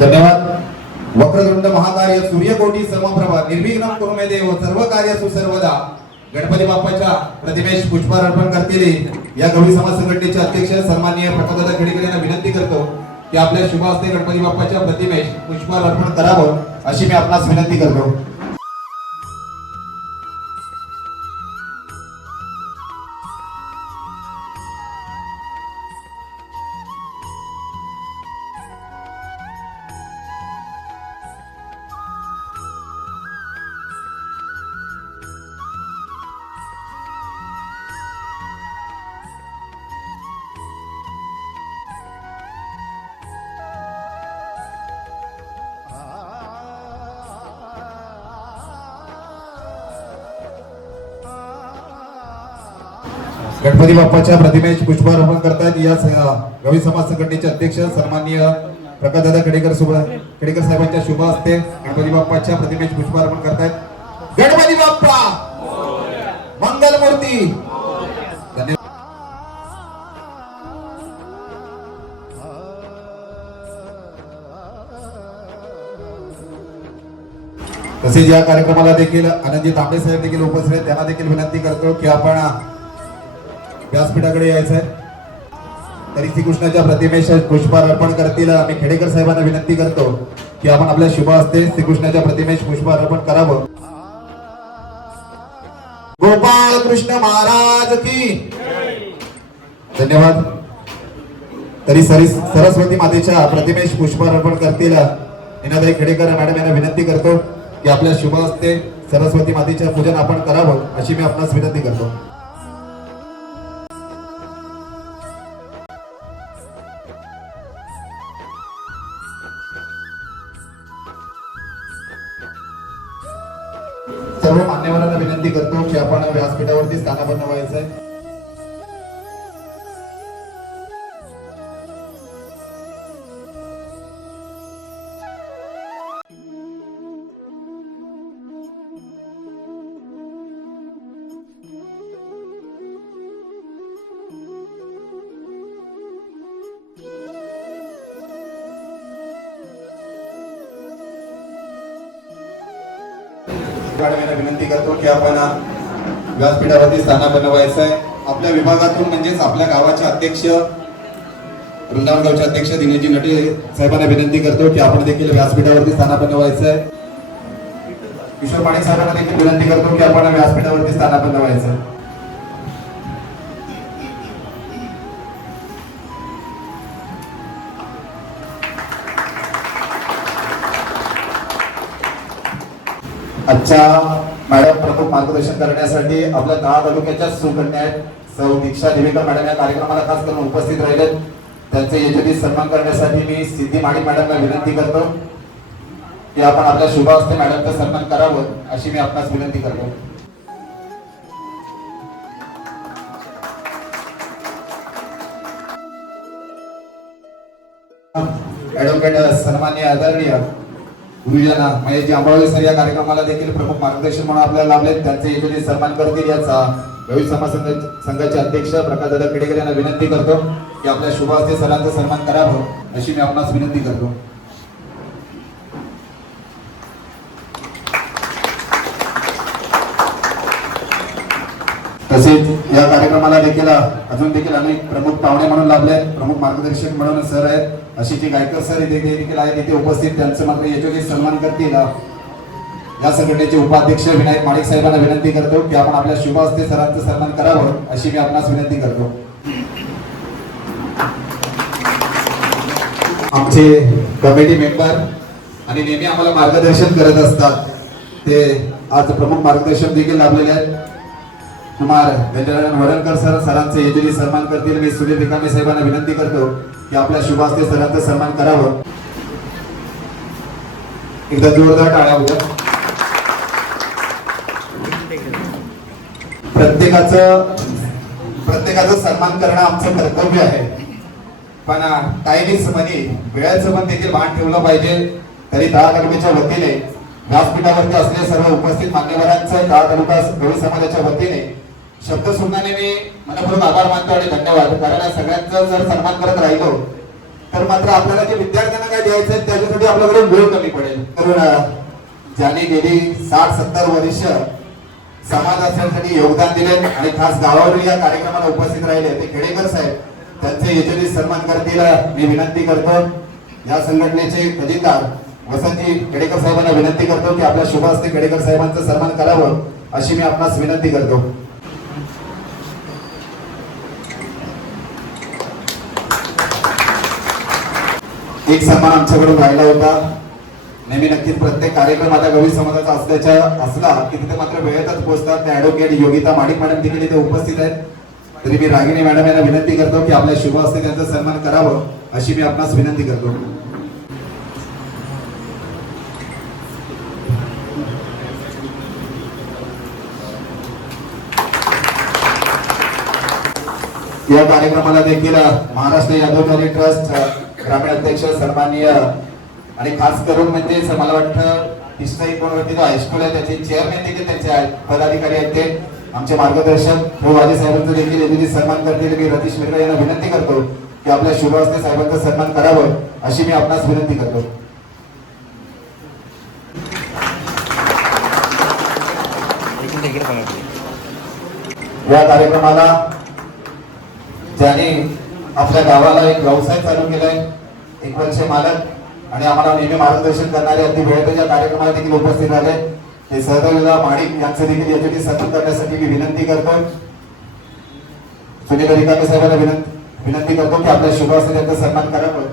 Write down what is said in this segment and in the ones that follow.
धन्यवाद। वक्रतुंड महाकाय सूर्यकोटी समप्रभा निर्विघ्नं कुरु मे देव सर्व कार्येषु सर्वदा। गणपती बाप्पाच्या प्रतिमेस पुष्पहार अर्पण करतील या गवळी समाज संघटनेचे अध्यक्ष सन्माननीय प्रकाशदादा खेडेकर यांना विनंती करतो की आपल्या शुभ हस्ते गणपती बाप्पाच्या प्रतिमेस पुष्पहार अर्पण करावं अशी मी आपणास विनंती करतो। गणपती बाप्पाच्या प्रतिमेस पुष्पहार अर्पण करतात या गवळी समाज संघटनेचे अध्यक्ष सन्माननीय प्रकाशदादा खेडेकर साहेबांच्या शुभ हस्ते गणपती बाप्पाच्या प्रतिमेस पुष्पहार अर्पण करतात। गणपती बाप्पा मंगल मूर्ती। तसेच या कार्यक्रमाला देखील आनंदजी तांबे साहेब देखील उपस्थित आहेत, त्यांना देखील विनंती करतो की आपण व्यासपीठाकडे यायचं आहे। तरी श्रीकृष्णाच्या प्रतिमेस पुष्पहार अर्पण करतील आम्ही खेडेकर साहेबांना विनंती करतो की आपण आपल्या शुभ हस्ते श्रीकृष्णाच्या प्रतिमेस पुष्पहार अर्पण करावं। गोपाळ कृष्ण महाराज की धन्यवाद। तरी सरस्वती मातेच्या प्रतिमेस पुष्पहार अर्पण करतील नीनाताई खेडेकर मॅडम यांना विनंती करतो की आपल्या शुभ हस्ते सरस्वती मातेच्या पूजन आपण करावं अशी मी आपणास विनंती करतो। सर्व मान्यवरांना विनंती करतो की आपण व्यासपीठावरती स्थानापन्न व्हायचं आहे। विनंती करतो की आपण व्यासपीठावरती स्थानापन्न व्हायचं आहे। आपल्या विभागातून म्हणजेच आपल्या गावाचे अध्यक्ष वृंदावन गावचे अध्यक्ष दिनेशजी नटे साहेबांना विनंती करतो की आपण देखील व्यासपीठावरती स्थानापन्न व्हायचं आहे। किशोर माणिक साहेबांना देखील विनंती करतो की आपण व्यासपीठावरती स्थानापन्न व्हायचं आहे। आजच्या मॅडम प्रमुख मार्गदर्शन करण्यासाठी आपल्या 10 तालुक्याच्या सुकन्या सौ दीक्षा देवेकर मॅडम या कार्यक्रमाला खास करून उपस्थित राहिलेत, त्यांचे यशस्वी सन्मान करण्यासाठी मी सिद्धी माणिक मॅडमला विनंती करतो की आपण आपल्या शुभ हस्ते मॅडमचा सन्मान करावं अशी मी आपणास विनंती करतो। ऍडव्होकेट सन्माननीय आदरणीय गुरुजना महेशजी आंबावळे सर या कार्यक्रमाला देखील प्रमुख मार्गदर्शन म्हणून आपल्याला लाभले, त्यांचे यशस्वी सन्मान करतील याचा गवळी समाज संघाचे अध्यक्ष प्रकाशदादा खेडेकर यांना विनंती करतो की आपल्या शुभ हस्ते सरांचा सन्मान करावं अशी मी आपणास विनंती करतो। तसेच या कार्यक्रमाला देखील अजून देखील अनेक प्रमुख पाहुणे म्हणून लाभले, प्रमुख मार्गदर्शक म्हणून सर आहेत, अशी जी गायकर सर इथे देखील आहेत इथे उपस्थित, त्यांचं मात्र यशस्वी सन्मान करतील या संघटनेचे उपाध्यक्ष विनायक माणिक साहेबांना विनंती करतो की आपण आपल्या शुभ हस्ते सरांचं सन्मान करावं अशी मी आपणास विनंती करतो। आमचे कमिटी मेंबर आणि नेहमी आम्हाला मार्गदर्शन करत असतात ते आज प्रमुख मार्गदर्शक देखील लाभलेले आहेत। कुमार गजानन वरणकर सर सरांचे यशस्वी सन्मान करतील। मी सुनील रिकामे साहेबांना विनंती करतो की आपल्या शुभ हस्ते सरांचं सन्मान करावं। एकदा जोरदार टाळ्या होत्या। प्रत्येकाचं सन्मान करणं आमचं कर्तव्य आहे, पण टाइम इज मनी, वेळेचं पण देखील भान ठेवलं पाहिजे। तरी 10 तालुक्याच्या वतीने व्यासपीठावरती असलेले सर्व उपस्थित मान्यवरांचं 10 तालुका गवळी समाजाच्या वतीने शब्द सुमनाने मी मनपूर्वक आभार मानतो आणि धन्यवाद। कारण या सगळ्यांचा जर सन्मान करत राहिलो तर मात्र आपल्याला जे विद्यार्थ्यांना काय द्यायचं आहे त्याच्यासाठी आपल्याकडे वेळ कमी पडेल. तर ज्यांनी गेली 60-70 वर्ष समाजासाठी योगदान दिले आणि खास गावावरील या कार्यक्रमाला उपस्थित राहिले ते खेडेकर साहेब, त्यांचे यशस्वी सन्मान करतील मी विनंती करतो. या संघटनेचे खजिनदार वसंतजी खेडेकर साहेबांना विनंती करतो की आपल्या शुभ हस्ते खेडेकर साहेबांचा सन्मान करावं अशी मी आपणास विनंती करतो. एक सन्मान आमच्याकडून राहिला होता. नेहमी नक्कीच प्रत्येक कार्यक्रम आता गवळी समाजाचा असला की तिथे मात्र वेळेतच पोहोचतात. ते ऍडव्होकेट योगिता माडिक मॅडम देखील इथे उपस्थित आहेत. तरी मी रागिणी मॅडम यांना विनंती करतो की आपल्या शुभ हस्ते त्यांचा सन्मान करावं अशी मी आपणास विनंती करतो. या कार्यक्रमाला देखील महाराष्ट्र यादवकारी ट्रस्ट ग्रामीण अध्यक्ष सन्माननीय आणि खास करून म्हणजे मला वाटतं तिसरा कोणवरती जो हायस्कूल आहे त्याचे चेअरमॅन देखील त्यांचे आहेत, पदाधिकारी आहेत ते आमचे मार्गदर्शक वाजे साहेबांचा देखील याची सन्मान करतील. मी रतीश मिश्रा यांना विनंती करतो की आपल्या शुभ हस्ते साहेबांचा सन्मान करावं अशी मी आपणास विनंती करतो. या कार्यक्रमाला ज्याने आपल्या गावाला एक व्यवसाय चालू केलाय, एक वर्ष मालक आणि आम्हाला नेहमी मार्गदर्शन करणारे अगदी वेळेच्या कार्यक्रमाला देखील उपस्थित झाले ते सहदेवदा माडिक यांचे देखील यासाठी सन्मान करण्यासाठी मी विनंती करतो. सुनील रिकामे साहेबांना विनंती करतो की आपल्या शुभ हस्ते त्यांचा सन्मान करावं.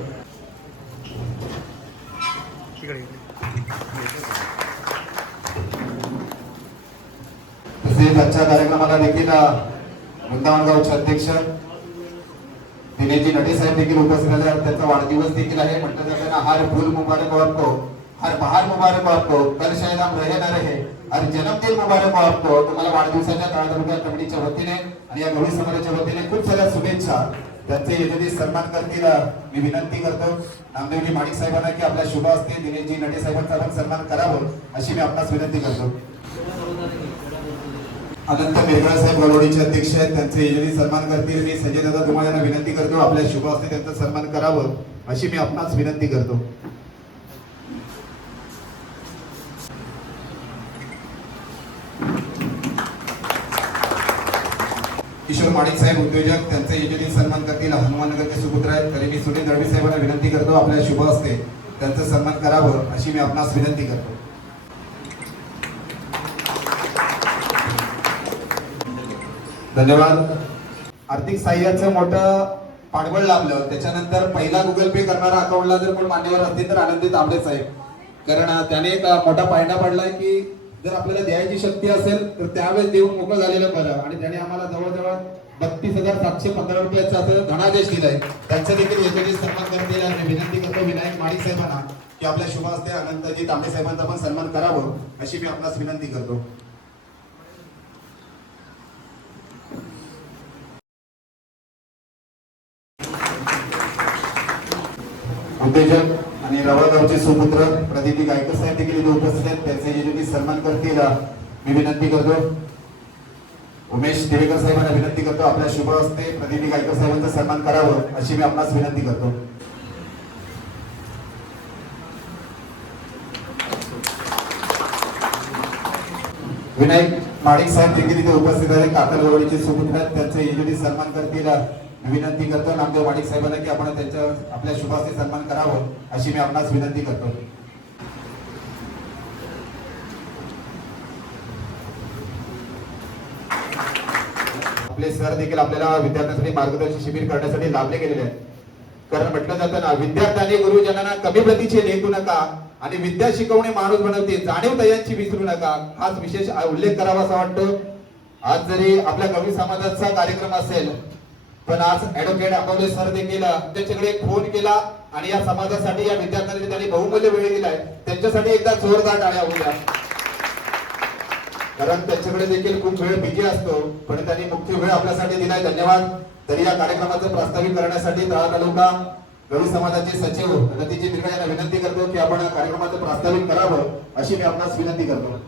तसेच आजच्या कार्यक्रमाला देखील वृंदावन गावचे अध्यक्ष दिनेशजी नटे साहेब देखील उपस्थित झाले. त्यांचा वाढदिवस देखील आहे. म्हटलं जातं ना, हर फूल मुबारक हो आपको, हर बहार मुबारक हो आपको, कल शायद हम रहे ना रहे, हर जन्मदिन मुबारक हो आपको. तुम्हाला वाढदिवसाच्या तालुका कमिटीच्या वतीने आणि या गवळी समाजाच्या वतीने खूप साऱ्या शुभेच्छा. त्यांचे यशस्वी सन्मान करतील मी विनंती करतो नामदेवजी माडिक साहेबांना की आपल्या शुभ हस्ते दिनेशजी नटे साहेबांचा पण सन्मान करावं अशी मी आपणास विनंती करतो. अनंत मिरगळ साहेब गलवडीचे अध्यक्ष आहेत, त्यांचे यशस्वी सन्मान करतील मी संजय दादा तुम्हाला यांना विनंती करतो आपल्या शुभ हस्ते त्यांचा सन्मान करावं अशी मी आपणास विनंती करतो. किशोर माडिक साहेब उद्योजक, त्यांचे यशस्वी सन्मान करतील हनुमाननगरचे सुपुत्र आहेत. तरी मी सुनील दळवी साहेबांना विनंती करतो आपल्या शुभ हस्ते त्यांचा सन्मान करावं अशी मी आपणास विनंती करतो. धन्यवाद. आर्थिक सहाय्याचं मोठं पाठबळ लाभलं. त्याच्यानंतर पहिला गुगल पे करणारा अकाउंटला जर कोण मान्यवर असतील तर आनंदी तांबे साहेब, कारण त्याने एक मोठा पायंडा पडलाय की जर आपल्याला द्यायची शक्ती असेल तर त्यावेळेस देऊन मोकळं झालेलं बरं. आणि त्याने आम्हाला जवळजवळ 32,715 रुपयाचा असं धनादेश दिलाय. त्यांचं देखील याच्यासाठी सन्मान करतील आणि विनंती करतो विनायक माडिक साहेबांना की आपल्या शुभ हस्ते अनंतजी तांबे साहेबांचा पण सन्मान करावं अशी मी आपणास विनंती करतो. उद्योजक आणि रवागावचे सुपुत्र प्रदीप गायकर साहेब देखील इथे उपस्थित आहेत. त्यांचे यशस्वी सन्मान करतील मी विनंती करतो. उमेश देवेकर साहेबांना विनंती करतो आपल्या शुभ हस्ते प्रदीप गायकर साहेबांचा सन्मान करावं अशी मी आपणास विनंती करतो. विनायक माडिक साहेब देखील इथे उपस्थित आहेत. काकरगवडीचे सुपुत्र आहेत. त्यांचे यशस्वी सन्मान करतील विनंती करतो नामदेव माडिक साहेबांना की आपण त्यांच्या आपल्या शुभ हस्ते सन्मान करावं अशी मी आपणास विनंती करतो. आपले सर देखील आपल्याला विद्यार्थ्यांसाठी मार्गदर्शन शिबिर करण्यासाठी लाभले गेलेले आहेत. कारण म्हटलं जातं ना, विद्यार्थ्यांनी गुरुजनांना कमी प्रतीचे लेखू नका आणि विद्या शिकवणे माणूस बनवते, जाणीव तयांची विसरू नका. हाच विशेष उल्लेख करावा असा वाटतो. आज जरी आपल्या गवळी समाजाचा कार्यक्रम असेल पण आज ऍडव्होकेट आंबवले सर देखील त्यांच्याकडे फोन केला आणि या समाजासाठी या विद्यार्थ्यांनी त्यांनी बहुमूल्य वेळ दिलाय. त्यांच्यासाठी एकदा जोरदार टाळ्या होऊ द्या. कारण त्यांच्याकडे देखील खूप वेळ बिजी असतो पण त्यांनी मुख्य वेळ आपल्यासाठी दिलाय. धन्यवाद. तरी या कार्यक्रमाचं प्रास्ताविक करण्यासाठी तळा तालुका गवळी समाजाचे सचिव रतीजी मिरगा यांना विनंती करतो की आपण कार्यक्रमाचं प्रास्ताविक करावं अशी मी आपणास विनंती करतो.